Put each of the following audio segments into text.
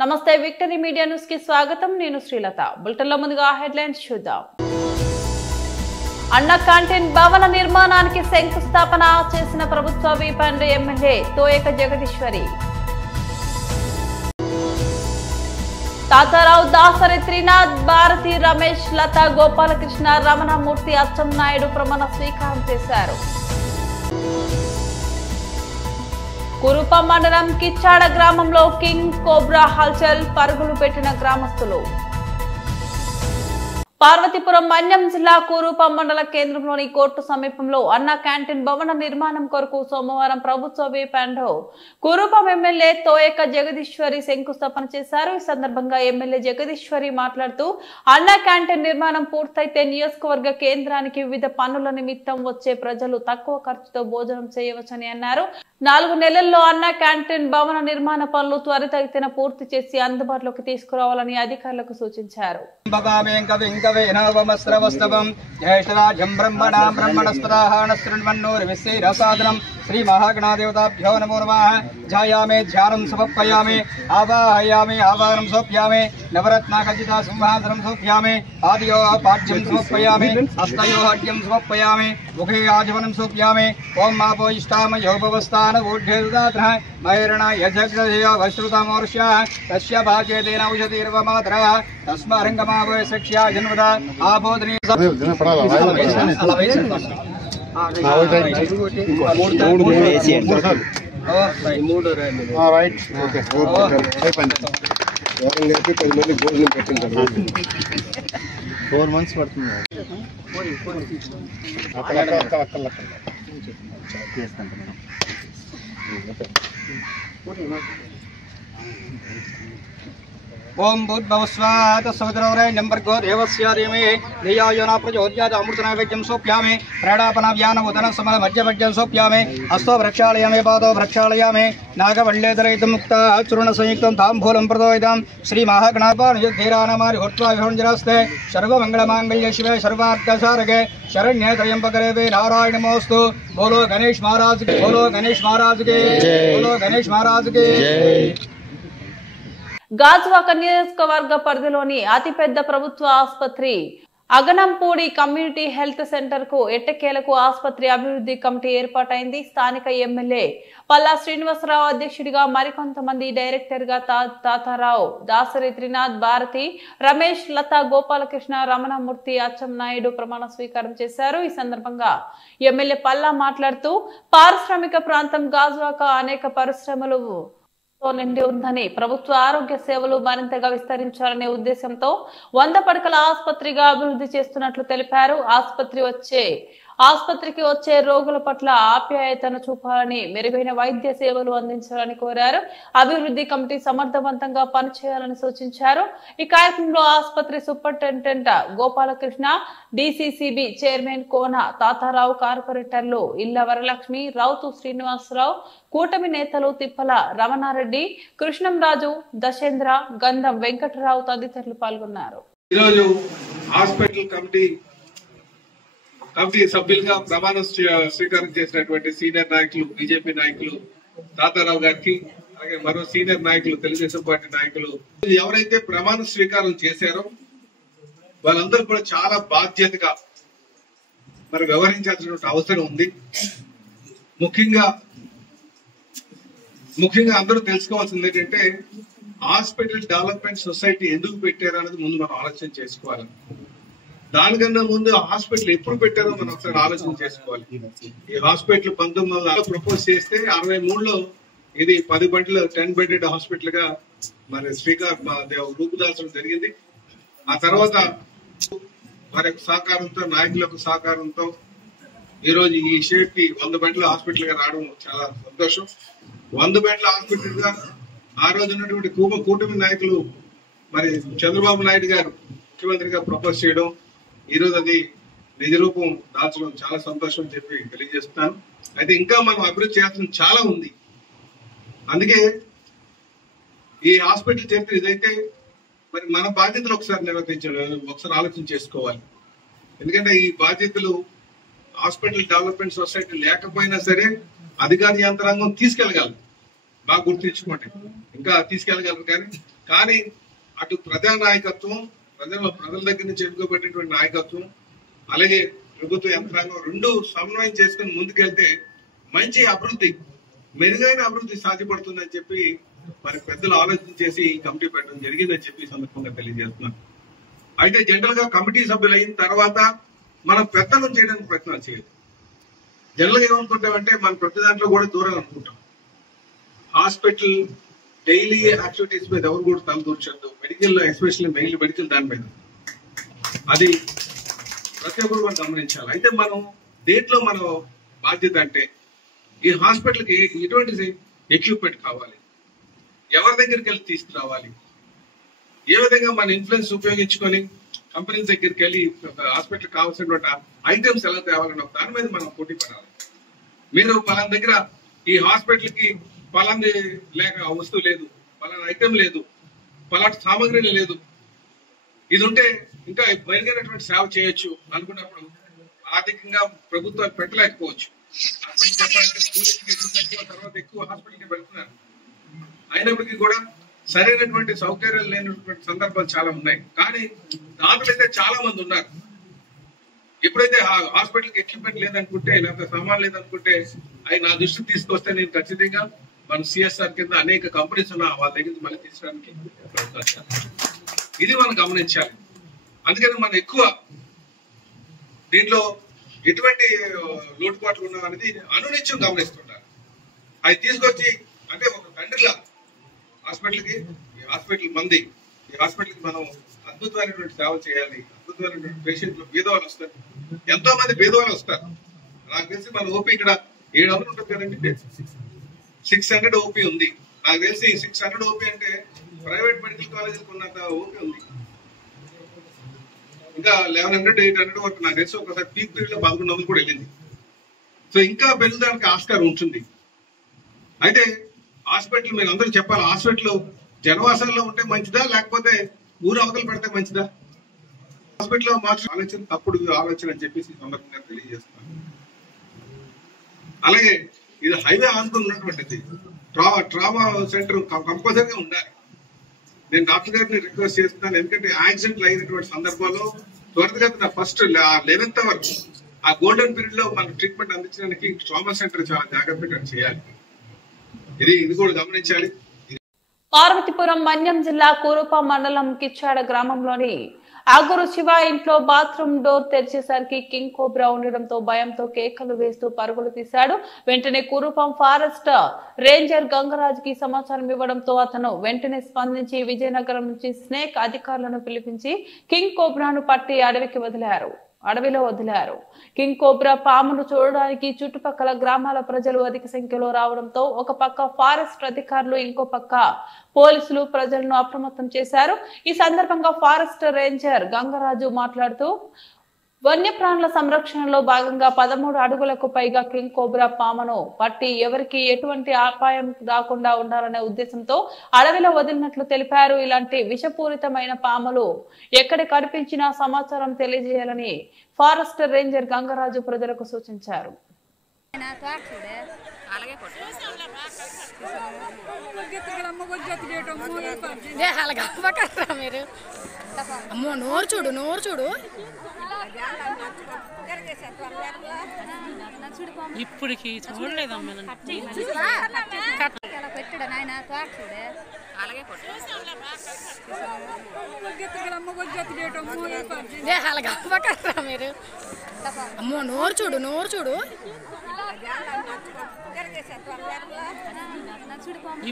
నమస్తే victory media news కి స్వాగతం. నేను శ్రీలత. బులెటిన్ లో ముందుగా హెడ్లైన్స్ చూద్దాం. అన్న క్యాంటీన్ భవన నిర్మాణానికి శంకుస్థాపన చేసిన ప్రభుత్వ whip and MLA Toyaka Jagadeeswari. Tatarao, Dasari, Trinath, Bharathi, Ramesh, Latha, Gopalakrishna, Ramanamurthy, Atchannaidu ప్రమాణ స్వీకారం చేశారు. కురుపం మండలం కిచ్చాడ గ్రామంలో కింగ్ కోబ్రా హల్చల్, పరుగులు పెట్టిన గ్రామస్తులు. పార్వతీపురం మన్యం జిల్లా కురుపం మండల కేంద్రంలోని కోర్టు సమీపంలో అన్న క్యాంటీన్ భవన నిర్మాణం కొరకు సోమవారం ప్రభుత్వ whip and Kurupam MLA Toyaka Jagadeeswari శంకుస్థాపన చేశారు. ఈ సందర్భంగా ఎమ్మెల్యే జగదీశ్వరి మాట్లాడుతూ అన్న క్యాంటీన్ నిర్మాణం పూర్తయితే నియోజకవర్గ కేంద్రానికి వివిధ పనుల నిమిత్తం వచ్చే ప్రజలు తక్కువ ఖర్చుతో భోజనం చేయవచ్చని అన్నారు. 4 నెలల్లో అన్న క్యాంటీన్ భవన నిర్మాణ పనులు త్వరితగతిన పూర్తి చేసి అందుబాటులోకి తీసుకురావాలని అధికారులకు సూచించారు. श्री महागणादेवताभ्यो नमो नमः. ध्यायामे ध्यानं समर्पयामि, आवाहयामि आवाहनं समर्पयामि, नवरत्नाखचिता सिंहासनं समर्पयामि, आदियो पाठ्यं समर्पयामि, हस्तयो हड्यं समर्पयामि, मुखे आजवनं समर्पयामि. ओम मापो इष्टामयो भवस्थान ऊर्ध्वदात्रः महेरणा यजग्रधेय वश्रुतमोर्ष्यः तस्य भाग्यतेन औषधिर्वमात्रः तस्मारङ्गमावय सख्या जन्मदा आबोधनी ఫోర్ మంత్స్ పడుతుంది. ओम भूर्भुवस्वात् तत्सवितुर्वरेण्यं भर्गो देवस्य धीमहि धियो यो न प्रचोदयात्. अमृतनैवेद्यं सोप्यामि, प्राणापनव्यानमुदनं सममध्यमज्जं सोप्यामि, हस्तो प्रक्षालयामि, पादौ प्रक्षालयामि, नागवल्लेधरयुतं मुक्ता चूर्णसंयुक्तं ताम्बूलं प्रदोदितं श्री महागणाधिरानमानि होत्वा विहुञ्जनस्ते सर्वमङ्गलमाङ्गल्ये शिवे सर्वार्थसारगे शरण्ये त्र्यम्बके नारायण नमोस्तु. बोलो गणेश महाराज की, बोलो गणेश महाराज की, बोलो गणेश महाराज की. గాజువాక నియోజకవర్గ పరిధిలోని అతిపెద్ద ప్రభుత్వ ఆసుపత్రి అగనంపూడి కమ్యూనిటీ హెల్త్ సెంటర్ కు ఎట్టకేలకు ఆసుపత్రి అభివృద్ధి కమిటీ ఏర్పాటైంది. స్థానిక ఎమ్మెల్యే పల్లా శ్రీనివాసరావు అధ్యక్షుడిగా మరికొంతమంది డైరెక్టర్ గా తాతారావు, దాసరి, త్రినాథ్, భారతి, రమేష్, లత, గోపాలకృష్ణ, రమణమూర్తి, అచ్చెన్నాయుడు ప్రమాణ స్వీకారం చేశారు. ఈ సందర్భంగా ఎమ్మెల్యే పల్లా మాట్లాడుతూ పారిశ్రామిక ప్రాంతం గాజువాక అనేక పరిశ్రమలు నిండి ఉందని, ప్రభుత్వ ఆరోగ్య సేవలు మరింతగా విస్తరించాలనే ఉద్దేశంతో 100 పడకల ఆసుపత్రిగా అభివృద్ధి చేస్తున్నట్లు తెలిపారు. ఆసుపత్రికి వచ్చే రోగుల పట్ల ఆప్యాయతను చూపాలని, మెరుగైన వైద్య సేవలు అందించాలని కోరారు. అభివృద్ధి కమిటీ సమర్థవంతంగా పనిచేయాలని సూచించారు. ఈ కార్యక్రమంలో ఆసుపత్రి సూపరింటెండెంట్ గోపాలకృష్ణ, డిసిసిబి చైర్మన్ కోన తాతారావు, కార్పొరేటర్లు ఇళ్ల వరలక్ష్మి, రౌతు శ్రీనివాసరావు, కూటమి నేతలు తిప్పల రమణారెడ్డి, కృష్ణంరాజు, దశేంద్ర, గంధం వెంకటరావు తదితరులు పాల్గొన్నారు. ఈరోజు హాస్పిటల్ కమిటీ సభ్యులుగా ప్రమాణ స్వీకారం చేసినటువంటి సీనియర్ నాయకులు, బీజేపీ నాయకులు తాతారావు గారికి, అలాగే మరో సీనియర్ నాయకులు, తెలుగుదేశం పార్టీ నాయకులు ఎవరైతే ప్రమాణ స్వీకారం చేశారో వాళ్ళందరూ కూడా చాలా బాధ్యతగా మరి వ్యవహరించాల్సినటువంటి అవసరం ఉంది. ముఖ్యంగా అందరూ తెలుసుకోవాల్సింది ఏంటంటే హాస్పిటల్ డెవలప్మెంట్ సొసైటీ ఎందుకు పెట్టారు అనేది ముందు మనం ఆలోచన చేసుకోవాలి. దానికన్నా ముందు హాస్పిటల్ ఎప్పుడు పెట్టారో మనం ఒకసారి ఆలోచన చేసుకోవాలి. ఈ హాస్పిటల్ 1900 ప్రపోజ్ చేస్తే 63లో ఇది 10 బెడెడ్ హాస్పిటల్ గా మరి రూపుదాల్చడం జరిగింది. ఆ తర్వాత వారి యొక్క సహకారంతో, నాయకుల యొక్క సహకారంతో ఈరోజు ఈ షేప్ కి 100 బెడ్ల హాస్పిటల్ గా రావడం చాలా సంతోషం. 100 బెడ్ల హాస్పిటల్ గా ఆ రోజు ఉన్నటువంటి కూటమి నాయకులు మరి చంద్రబాబు నాయుడు గారు ముఖ్యమంత్రిగా ప్రపోజ్ చేయడం, ఈ రోజు అది నిజ రూపం దాల్చడం చాలా సంతోషం అని చెప్పి తెలియజేస్తున్నాను. అయితే ఇంకా మనం అభివృద్ధి చేయాల్సిన చాలా ఉంది. అందుకే ఈ హాస్పిటల్ చరిత్ర ఇదైతే మరి మన బాధ్యతలు ఒకసారి ఆలోచన చేసుకోవాలి. ఎందుకంటే ఈ బాధ్యతలు హాస్పిటల్ డెవలప్మెంట్ సొసైటీ లేకపోయినా సరే అధికార యంత్రాంగం తీసుకెళ్లగలదు. బాగా గుర్తించుకోండి, ఇంకా తీసుకెళ్ళగలరు. కానీ అటు ప్రజా నాయకత్వం, ప్రజల దగ్గర నుంచి ఎన్నుకోబెట్టినటువంటి నాయకత్వం, అలాగే ప్రభుత్వ యంత్రాంగం రెండు సమన్వయం చేసుకుని ముందుకెళ్తే మంచి అభివృద్ధి, మెరుగైన అభివృద్ధి సాధ్యపడుతుందని చెప్పి మరి పెద్దలు ఆలోచన చేసి ఈ కమిటీ పెట్టడం జరిగిందని చెప్పి ఈ సందర్భంగా తెలియజేస్తున్నాను. అయితే జనరల్ గా కమిటీ సభ్యులు అయిన తర్వాత మనం పెద్దలను చేయడానికి ప్రయత్నాలు చేయాలి. జనరల్ గా ఏమనుకుంటామంటే మన ప్రతి దాంట్లో కూడా దూరం అనుకుంటాం. హాస్పిటల్ డైలీ యాక్టివిటీస్ మీద ఎవరు కూడా తలదూర్చొద్దు, మెడికల్ ఎస్పెషల్లీ మెడికల్ దాని మీద అది ప్రతి ఒక్కరు మనం గమనించాలి. అయితే మనం దేంట్లో మన బాధ్యత అంటే ఈ హాస్పిటల్కి ఎటువంటి ఎక్విప్మెంట్ కావాలి, ఎవరి దగ్గరికి వెళ్ళి తీసుకురావాలి, ఏ విధంగా మన ఇన్ఫ్లుయెన్స్ ఉపయోగించుకొని కంపెనీస్ దగ్గరికి వెళ్ళి హాస్పిటల్ కావాల్సినటువంటి ఐటమ్స్ ఎలా తేవాలని దాని మీద మనం పోటీ పడాలి. మీరు పలానా దగ్గర ఈ హాస్పిటల్ కి పలాంది లేక వస్తువు లేదు, పలానా ఐటమ్ లేదు, పలాంటి సామాగ్రి లేదు, ఇది ఉంటే ఇంకా మెరుగైనటువంటి సేవ చేయొచ్చు అనుకున్నప్పుడు ఆర్థికంగా ప్రభుత్వాలు పెట్టలేకపోవచ్చు. చెప్పాలంటే స్కూల్ ఎడ్యుకేషన్ తక్కువ, తర్వాత ఎక్కువ హాస్పిటల్కి వెళ్తున్నారు. అయినప్పటికీ కూడా సరైనటువంటి సౌకర్యాలు లేనటువంటి సందర్భాలు చాలా ఉన్నాయి. కానీ దాంట్లో అయితే చాలా మంది ఉన్నారు. ఎప్పుడైతే హాస్పిటల్కి ఎక్విప్మెంట్ లేదనుకుంటే, లేకపోతే సామాన్ లేదనుకుంటే అవి నా దృష్టికి తీసుకొస్తే నేను ఖచ్చితంగా మన సిఎస్ఆర్ కింద అనేక కంపెనీస్ ఉన్నా వాళ్ళ దగ్గర నుంచి మళ్ళీ తీసుకోవడానికి ప్రయత్నిస్తాను. ఇది మనం గమనించాలి. అందుకని మనం ఎక్కువ దీంట్లో ఎటువంటి లోటుపాట్లు ఉన్నా అనేది అనునిత్యం గమనిస్తుంటారు. అవి తీసుకొచ్చి అంటే ఒక తండ్రిలా హాస్పిటల్ మంది ఈ హాస్పిటల్కి మనం అద్భుతమైనటువంటి సేవ చేయాలి. అద్భుతమైనటువంటి పేషెంట్లు పేదవాళ్ళు వస్తారు, ఎంతో మంది పేదవాళ్ళు వస్తారు. నాకు తెలిసి మన ఓపీ ఇక్కడ 700 ఉంటుంది కదండి, 600 ఓపీ ఉంది. నాకు తెలిసి 600 ఓపీ అంటే ప్రైవేట్ మెడికల్ కాలేజీలకు ఉన్నంత ఓపీ ఉంది. ఇంకా 1100, 800 వరకు నాకు తెలిసి ఒకసారి పీక్ పీరియడ్ లో 1100 కూడా వెళ్ళింది. సో ఇంకా పెరుగుదానికి ఆస్కారం ఉంటుంది. అయితే హాస్పిటల్ మీరు అందరూ చెప్పాలి, హాస్పిటల్ జనవాసాల్లో ఉంటే మంచిదా లేకపోతే ఊరు అవతల పెడితే మంచిదా? హాస్పిటల్లో మార్చు ఆలోచన తప్పుడు ఆలోచన అని చెప్పేసి సందర్భంగా తెలియజేస్తున్నాను. అలాగే ఇది హైవే ఆనుకుని ఉన్నటువంటిది, ట్రామా సెంటర్ కంపల్సరీగా ఉండాలి. నేను డాక్టర్ గారిని రిక్వెస్ట్ చేస్తున్నాను, ఎందుకంటే యాక్సిడెంట్లు అయినటువంటి సందర్భాల్లో త్వరితగతిన ఫస్ట్ 11th వరకు ఆ గోల్డెన్ పీరియడ్ లో మనకు ట్రీట్మెంట్ అందించడానికి ట్రామా సెంటర్ చాలా జాగ్రత్తగా చేయాలి. ఇది కూడా గమనించాలి. పార్వతీపురం మన్యం జిల్లా కురుప మండలం కిచ్చాడ గ్రామంలోని ఆగురు శివ ఇంట్లో బాత్రూమ్ డోర్ తెరిచేసరికి కింగ్ కోబ్రా ఉండడంతో భయంతో కేకలు వేస్తూ పరుగులు తీశాడు. వెంటనే కురుపం ఫారెస్ట్ రేంజర్ గంగరాజ్ కి సమాచారం ఇవ్వడంతో అతను వెంటనే స్పందించి విజయనగరం నుంచి స్నేక్ అధికారులను పిలిపించి కింగ్ కోబ్రాను పట్టి అడవిలో వదిలారు. కింగ్ కోబ్రా పామును చూడడానికి చుట్టుపక్కల గ్రామాల ప్రజలు అధిక సంఖ్యలో రావడంతో ఒక పక్క ఫారెస్ట్ అధికారులు, ఇంకో పక్క పోలీసులు ప్రజలను అప్రమత్తం చేశారు. ఈ సందర్భంగా ఫారెస్ట్ రేంజర్ గంగరాజు మాట్లాడుతూ వన్యప్రాణుల సంరక్షణలో భాగంగా 13 అడుగులకు పైగా కింగ్ కోబ్రా పామును పట్టి ఎవరికి ఎటువంటి అపాయం రాకుండా ఉండాలనే ఉద్దేశంతో అడవిలో వదిలినట్లు తెలిపారు. ఇలాంటి విషపూరితమైన పాములు ఎక్కడ కనిపించినా సమాచారం తెలియజేయాలని ఫారెస్ట్ రేంజర్ గంగరాజు ప్రజలకు సూచించారు. అమ్మో నోరు చూడు ఇప్పటికి చూడలేదమ్మా పెట్టాడు నాయన చూడే అలాగే మీరు అమ్మో నోరు చూడు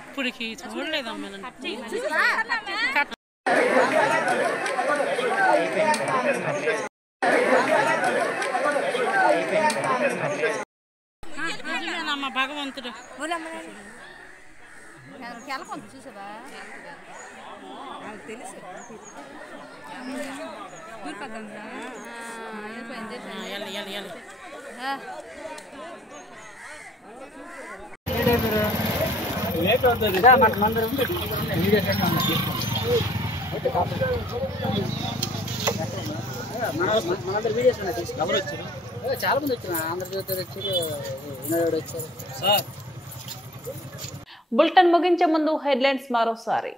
ఇప్పటికి చూడలేదమ్మా అమ్మ భగవంతుడు చూసావా తెలుసు మనందరూ వీడియోస్ ఎవరు వచ్చారు? చాలా మంది వచ్చారు, ఆంధ్రజ్యోతి వచ్చారు, వచ్చారు సార్. బులెటిన్ ముగించే ముందు హెడ్లైన్స్ మరోసారి.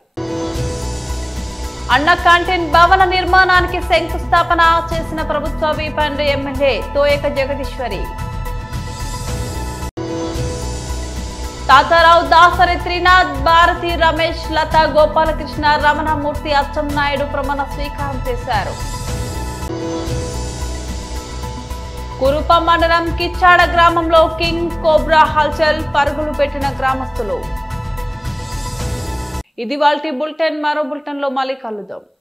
అన్న క్యాంటీన్ భవన నిర్మాణానికి శంకుస్థాపన చేసిన ప్రభుత్వ whip and MLA Toyaka Jagadeeswari. Tatarao, Dasari, Trinath, Bharathi, Ramesh, Latha, Gopalakrishna, Ramanamurthy, Atchannaidu ప్రమాణ స్వీకారం చేశారు. కురుప మండలం కిచ్చాడ గ్రామంలో కింగ్ కోబ్రా హల్చల్, పరుగులు పెట్టిన గ్రామస్తులు. ఇది వాల్టి బులెటిన్. మరో బులెటిన్ లో మళ్ళీ కలుద్దాం.